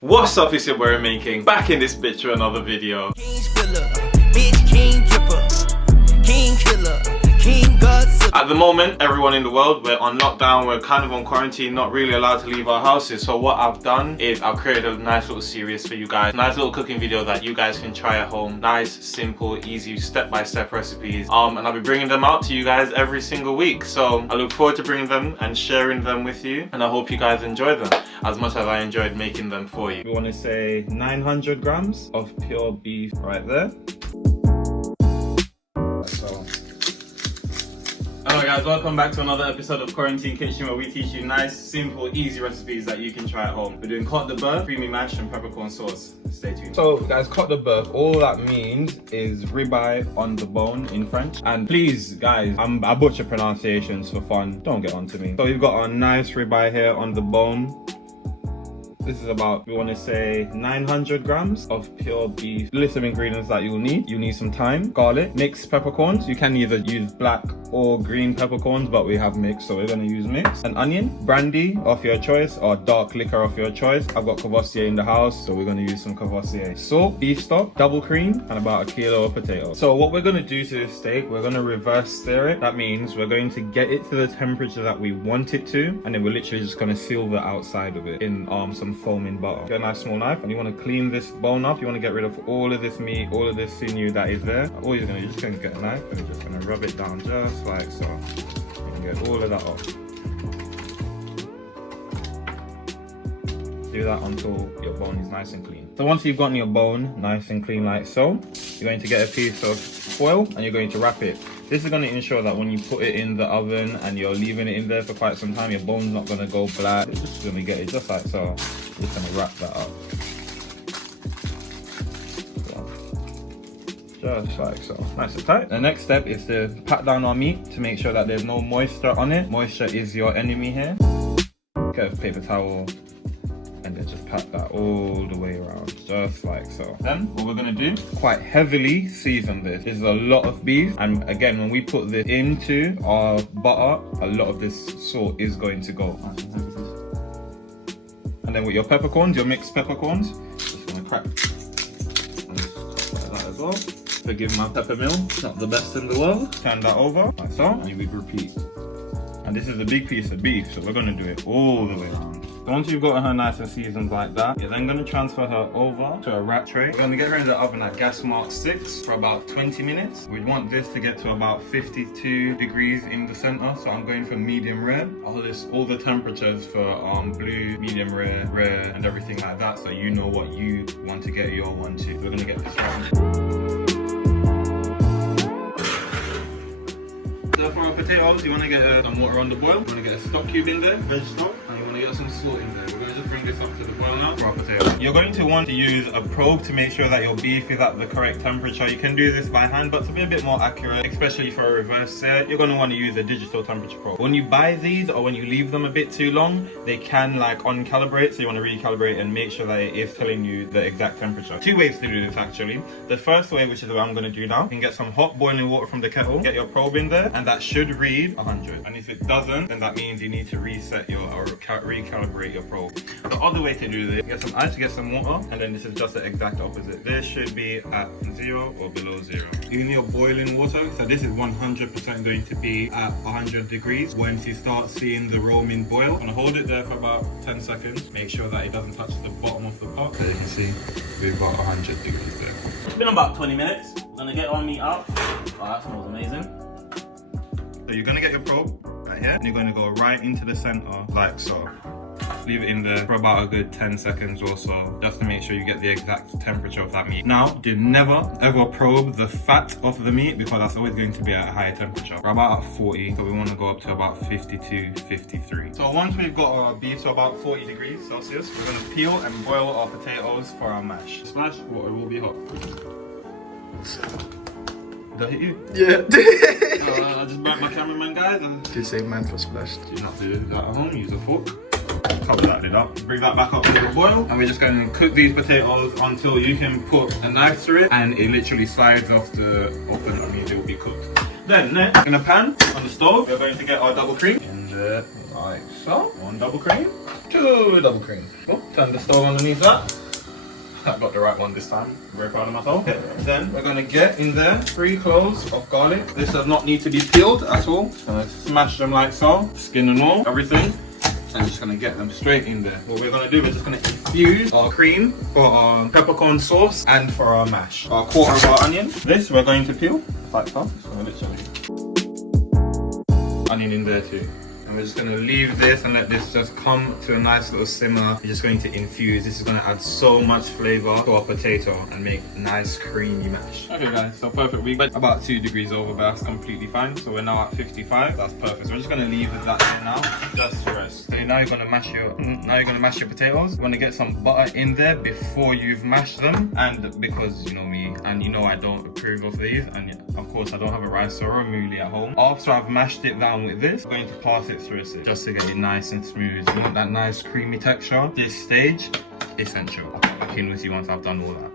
What's up, it's your boy Romaine, back in this bitch with another video. At the moment, everyone in the world, we're on lockdown, we're kind of on quarantine, not really allowed to leave our houses. So what I've done is I've created a nice little series for you guys. Nice little cooking video that you guys can try at home. Nice, simple, easy, step-by-step recipes. And I'll be bringing them out to you guys every single week. So I look forward to bringing them and sharing them with you. And I hope you guys enjoy them as much as I enjoyed making them for you. We want to say 900 grams of pure beef right there. Hello guys, welcome back to another episode of Quarantine Kitchen, where we teach you nice, simple, easy recipes that you can try at home. We're doing Cote de Boeuf, creamy mash and peppercorn sauce. Stay tuned. So guys, Cote de Boeuf, all that means is ribeye on the bone in French. And please guys, I butcher pronunciations for fun, don't get on to me. So we've got our nice ribeye here on the bone. This is about, we want to say 900 grams of pure beef. List of ingredients that you'll need. You need some thyme, garlic, mixed peppercorns. You can either use black or green peppercorns, but we have mixed, so we're going to use mixed. An onion, brandy of your choice, or dark liquor of your choice. I've got Courvoisier in the house, so we're going to use some Courvoisier. Salt, beef stock, double cream, and about a kilo of potatoes. So what we're going to do to this steak, we're going to reverse stir it. That means we're going to get it to the temperature that we want it to, and then we're literally just going to seal the outside of it in some foaming butter. Get a nice small knife, and you want to clean this bone up. You want to get rid of all of this meat, all of this sinew that is there. All you're just going to get a knife and you're just going to rub it down just like so. You can get all of that off. Do that until your bone is nice and clean. So once you've gotten your bone nice and clean like so, you're going to get a piece of foil and you're going to wrap it. This is going to ensure that when you put it in the oven and you're leaving it in there for quite some time, your bone's not going to go black. It's just going to get it just like so. Just going to wrap that up. Just like so. Nice and tight. The next step is to pat down our meat to make sure that there's no moisture on it. Moisture is your enemy here. Get a paper towel and then just pat that all the way around, just like so. Then what we're gonna do, quite heavily season this. This is a lot of beef, and again, when we put this into our butter, a lot of this salt is going to go. And then with your peppercorns, your mixed peppercorns, just gonna crack and just like that as well. Forgive my pepper mill, not the best in the world. Turn that over like so, and we repeat. And this is a big piece of beef, so we're gonna do it all the way around. So once you've got her nice and seasoned like that, you're then going to transfer her over to a rat tray. We're going to get her in the oven at gas mark 6 for about 20 minutes. We want this to get to about 52 degrees in the center, so I'm going for medium rare. All the temperatures for blue, medium rare, rare, and everything like that, so you know what you want to get your one to. We're going to get this one. So for our potatoes, you want to get some water on the boil. You want to get a stock cube in there, veg stock, and you want to get some salt in there. We're going to just bring this up to the boil now for our potatoes. You're going to want to use a probe to make sure that your beef is at the correct temperature. You can do this by hand, but to be a bit more accurate, especially for a reverse sear, you're going to want to use a digital temperature probe. When you buy these or when you leave them a bit too long, they can like uncalibrate, so you want to recalibrate and make sure that it is telling you the exact temperature. Two ways to do this actually. The first way, which is what I'm going to do now, you can get some hot boiling water from the kettle, get your probe in there, and that should read 100. And if it doesn't, then that means you need to reset your or recalibrate your probe. The other way to do this, get some ice, get some water, and then this is just the exact opposite. This should be at 0 or below 0. In your boiling water, so this is 100% going to be at 100 degrees. Once you start seeing the Romaine boil, I'm gonna hold it there for about 10 seconds. Make sure that it doesn't touch the bottom of the pot. As you can see, we've got 100 degrees there. It's been about 20 minutes. I'm gonna get our meat out. Oh, that smells amazing. So you're gonna get your probe right here, and you're gonna go right into the center like so. Leave it in there for about a good 10 seconds or so, just to make sure you get the exact temperature of that meat. Now, do never ever probe the fat of the meat, because that's always going to be at a higher temperature. We're about at 40, so we want to go up to about 52, 53. So once we've got our beef to about 40 degrees Celsius, we're gonna peel and boil our potatoes for our mash. Splash water will be hot. Did I hit you? Yeah. I just burnt my cameraman, guys. Did you say man for splash? Do not do that at home, use a fork. Cover that lid up, bring that back up to the boil, and we're just going to cook these potatoes until you can put a knife through it and it literally slides off the open. I mean, it will be cooked. Then next, in a pan on the stove, we're going to get our double cream in there like so. One double cream. 2 double cream. Oh, turn the stove underneath that. I got the right one this time. I'm very proud of myself. Okay. Then we're gonna get in there 3 cloves of garlic. This does not need to be peeled at all. Just gonna smash them like so, skin and all, everything. And just gonna get them straight in there. What we're gonna do, we're just gonna infuse our cream for our peppercorn sauce and for our mash. Our quarter of our onion. This we're going to peel like so. Just gonna literally onion in there too. And we're just going to leave this and let this just come to a nice little simmer. We're just going to infuse. This is going to add so much flavor to our potato and make nice creamy mash. Okay guys, so perfect. We got about 2 degrees over, but that's completely fine. So we're now at 55. That's perfect. So we're just going to leave that there now, just to rest. So now you're going to mash your potatoes. You want to get some butter in there before you've mashed them. And because you know me, and you know I don't approve of these, and of course I don't have a rice or a muesli at home. After I've mashed it down with this, I'm going to pass it through a sieve just to get it nice and smooth. You want that nice creamy texture. This stage, essential. I'll get back in with you once I've done all that.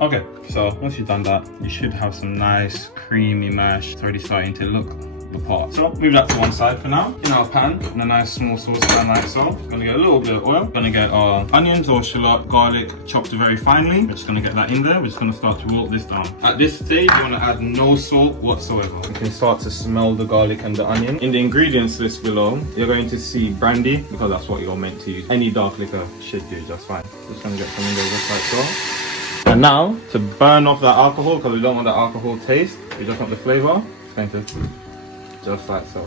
Okay, so once you've done that, you should have some nice creamy mash. It's already starting to look the part. So move that to one side for now. In our pan, in a nice small saucepan like so. Just gonna get a little bit of oil. Gonna get our onions or shallot, garlic chopped very finely. We're just gonna get that in there. We're just gonna start to wilt this down. At this stage, you wanna add no salt whatsoever. You can start to smell the garlic and the onion. In the ingredients list below, you're going to see brandy, because that's what you're meant to use. Any dark liquor should do just fine. Just gonna get some in there just like so. And now, to burn off that alcohol, because we don't want that alcohol taste, we just want the flavor, it's going to just like so.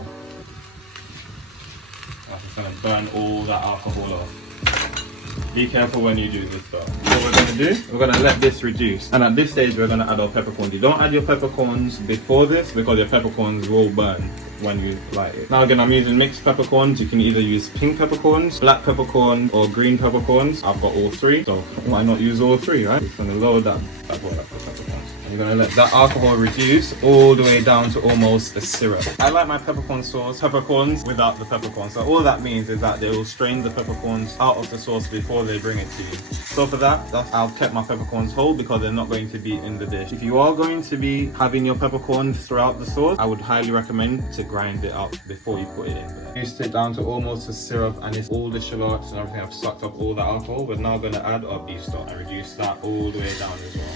I'm just going to burn all that alcohol off. Be careful when you do this though. What we're going to do, we're going to let this reduce. And at this stage, we're going to add our peppercorns. You don't add your peppercorns before this, because your peppercorns will burn when you light it. Now again, I'm using mixed peppercorns. You can either use pink peppercorns, black peppercorn, or green peppercorns. I've got all 3, so why not use all 3, right? Just gonna load that boy up with peppercorns. And you're gonna let that alcohol reduce all the way down to almost a syrup. I like my peppercorn sauce, peppercorns without the peppercorns. So all that means is that they will strain the peppercorns out of the sauce before they bring it to you. So for that, I've kept my peppercorns whole because they're not going to be in the dish. If you are going to be having your peppercorns throughout the sauce, I would highly recommend to grind it up before you put it in there. Reduced it down to almost a syrup, and it's all the shallots and everything have sucked up all the alcohol. We're now going to add our beef stock and reduce that all the way down as well.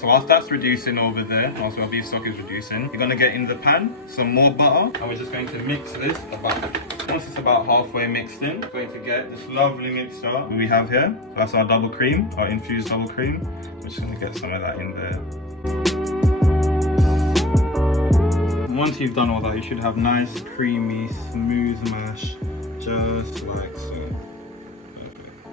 So whilst that's reducing over there, whilst our beef stock is reducing, you're going to get in the pan some more butter, and we're just going to mix this once it's about halfway mixed in. We're going to get this lovely mixture we have here. That's our double cream, our infused double cream. We're just going to get some of that in there. Once you've done all that, you should have nice, creamy, smooth mash, just like so. Perfect.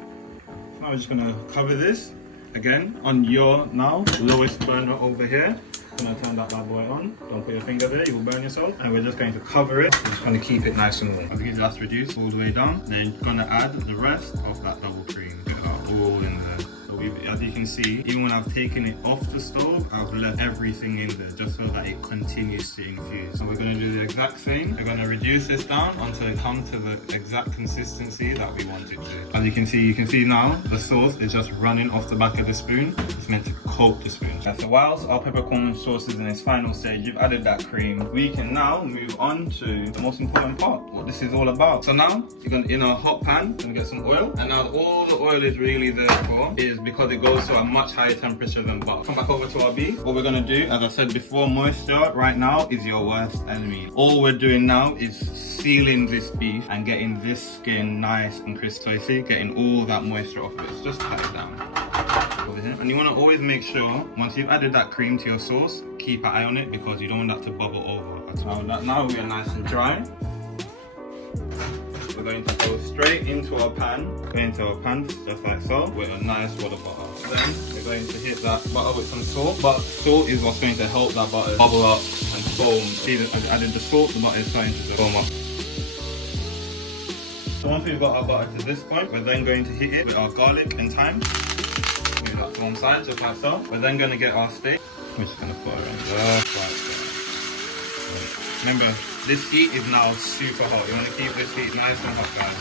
Now we're just going to cover this. Again, on your now lowest burner over here. I'm gonna turn that bad boy on. Don't put your finger there, you will burn yourself. And we're just going to cover it. We're just gonna keep it nice and warm. As that's reduced all the way down, then you're gonna add the rest of that double cream. Get that all in there. So as you can see, even when I've taken it off the stove, I've left everything in there just so that it continues to infuse. So we're gonna do the exact same. We're gonna reduce this down until it comes to the exact consistency that we want it to. As you can see now, the sauce is just running off the back of the spoon. It's meant to coat the spoon. So whilst our peppercorn sauce is in its final stage, you've added that cream, we can now move on to the most important part, what this is all about. So now, you're gonna, in a hot pan, you're gonna get some oil. And now all the oil is really there for is because it goes to a much higher temperature than butter. Come back over to our beef. What we're gonna do, as I said before, moisture right now is your worst enemy. All we're doing now is sealing this beef and getting this skin nice and crisp. So you see, getting all that moisture off of it. So just pat it down over here. And you wanna always make sure, once you've added that cream to your sauce, keep an eye on it because you don't want that to bubble over. Now we are nice and dry. We're going to go straight into our pan, just like so, with a nice wad of butter. Then we're going to hit that butter with some salt. But salt is what's going to help that butter bubble up and foam. See, as I added the salt, the butter is starting to foam up. So once we've got our butter to this point, we're then going to hit it with our garlic and thyme. Move that to one side, just like so. We're then going to get our steak. We're just going to put it on just like so. Remember, this heat is now super hot. You want to keep this heat nice and hot, guys.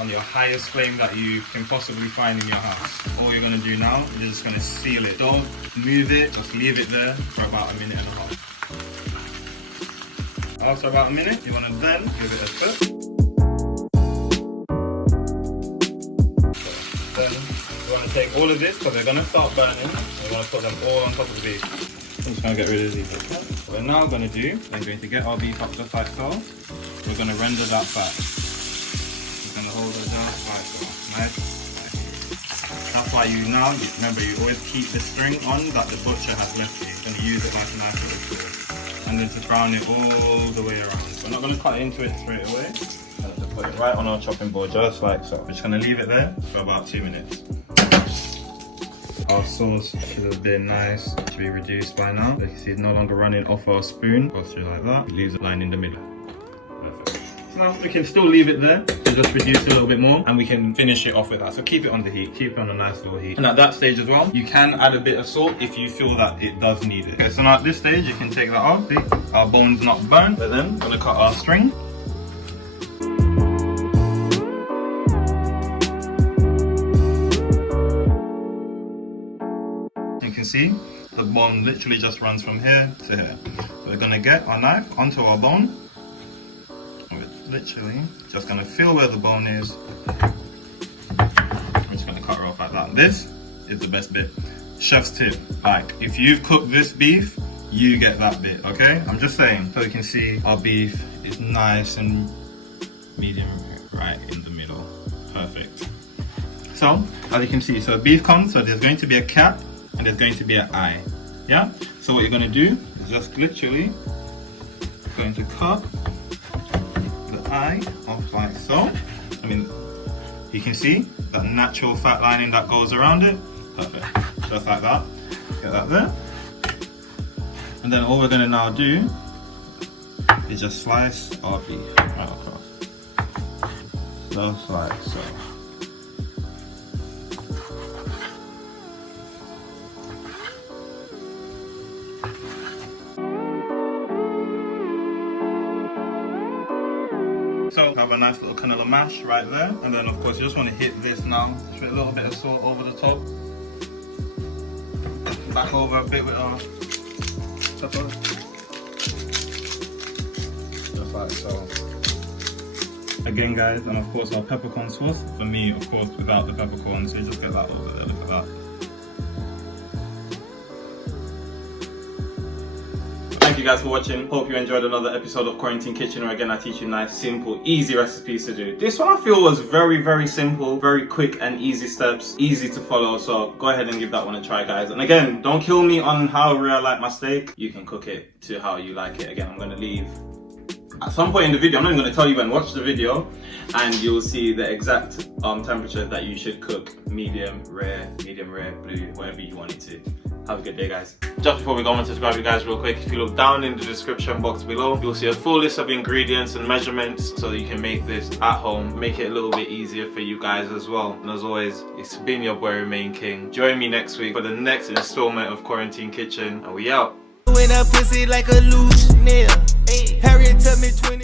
On your highest flame that you can possibly find in your house. All you're going to do now is you're just going to seal it. Don't move it, just leave it there for about a minute and a half. After about a minute, you want to then give it a flip. Then we're going to take all of this because they're going to start burning. We're going to put them all on top of the beef. I'm just going to get rid of these. What we're now going to do, we're going to get our beef up just like so. We're going to render that fat. We're going to hold it down like so. Nice. That's why remember you always keep the string on that the butcher has left you. You're going to use it like a nice little tool. And then to brown it all the way around. We're not going to cut into it straight away. We're going to put it right on our chopping board just like so. We're just going to leave it there for about 2 minutes. Our sauce should have been nice to be reduced by now. Like you see, it's no longer running off our spoon. Goes through like that. It leaves a line in the middle. Perfect. So now we can still leave it there to just reduce it a little bit more, and we can finish it off with that. So keep it on the heat, keep it on a nice low heat. And at that stage as well, you can add a bit of salt if you feel that it does need it. Okay, so now at this stage, you can take that off. See, our bone's not burnt. But then, we're gonna cut our string. You can see the bone literally just runs from here to here. So we're gonna get our knife onto our bone. We're literally just gonna feel where the bone is. I'm just gonna cut her off like that. This is the best bit. Chef's tip, like if you've cooked this beef, you get that bit, okay? I'm just saying. So you can see our beef is nice and medium right in the middle. Perfect. So, as you can see, so beef comes, so there's going to be a cap and there's going to be an eye, yeah? So what you're gonna do is just literally going to cut the eye off like so. I mean, you can see that natural fat lining that goes around it. Perfect, just like that. Get that there. And then all we're gonna now do is just slice our beef right across. Just like so. So have a nice little canola mash right there, and then of course you just want to hit this now. Just put a little bit of salt over the top. Back over a bit with our pepper. Just like so. Again guys, and of course our peppercorn sauce. For me, of course, without the peppercorns, so you just get that over there, look at that. Thank you guys for watching. Hope you enjoyed another episode of Quarantine Kitchen, where again I teach you nice, simple, easy recipes to do. This one I feel was very, very simple, very quick and easy steps, easy to follow. So go ahead and give that one a try, guys. And again, don't kill me on how rare I like my steak. You can cook it to how you like it. Again, I'm going to leave at some point in the video. I'm not even going to tell you when. Watch the video and you'll see the exact temperature that you should cook. Medium rare, blue, whatever you want it to. Have a good day, guys. Just before we go on, subscribe you guys real quick. If you look down in the description box below, you'll see a full list of ingredients and measurements so that you can make this at home. Make it a little bit easier for you guys as well. And as always, it's been your boy Romaine King. Join me next week for the next installment of Quarantine Kitchen, and we out. When a pussy like a loose nail. Harriet tell me 20